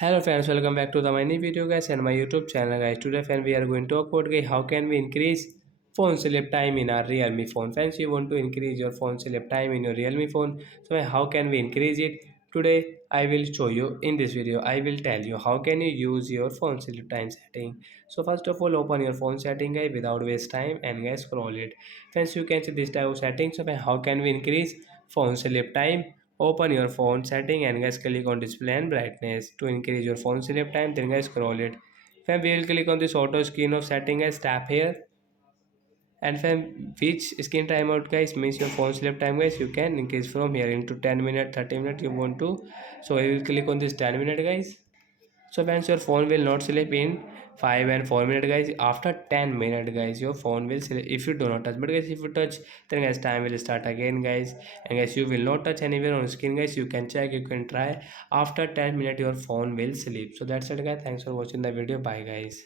Hello friends, welcome back to the my new video guys and my YouTube channel guys. Today friends we are going to talk about guys how can we increase phone sleep time in our Realme phone. Friends, you want to increase your phone sleep time in your Realme phone. So how can we increase it? Today I will show you in this video. I will tell you how can you use your phone sleep time setting. So first of all open your phone setting guys without waste time and guys scroll it. Friends, you can see this type of settings. So how can we increase phone sleep time? Open your phone setting and guys click on display and brightness to increase your phone sleep time. Then guys scroll it. Then we will click on this auto screen of setting guys, tap here, and when which screen timeout guys means your phone sleep time guys, you can increase from here into 10 minutes, 30 minutes you want to. So I will click on this 10 minute guys. So once your phone will not sleep in 5 and 4 minutes guys, after 10 minutes guys your phone will sleep if you do not touch. But guys if you touch, then guys time will start again guys, and guys you will not touch anywhere on screen guys. You can check, you can try. After 10 minutes your phone will sleep. So that's it guys, thanks for watching the video, bye guys.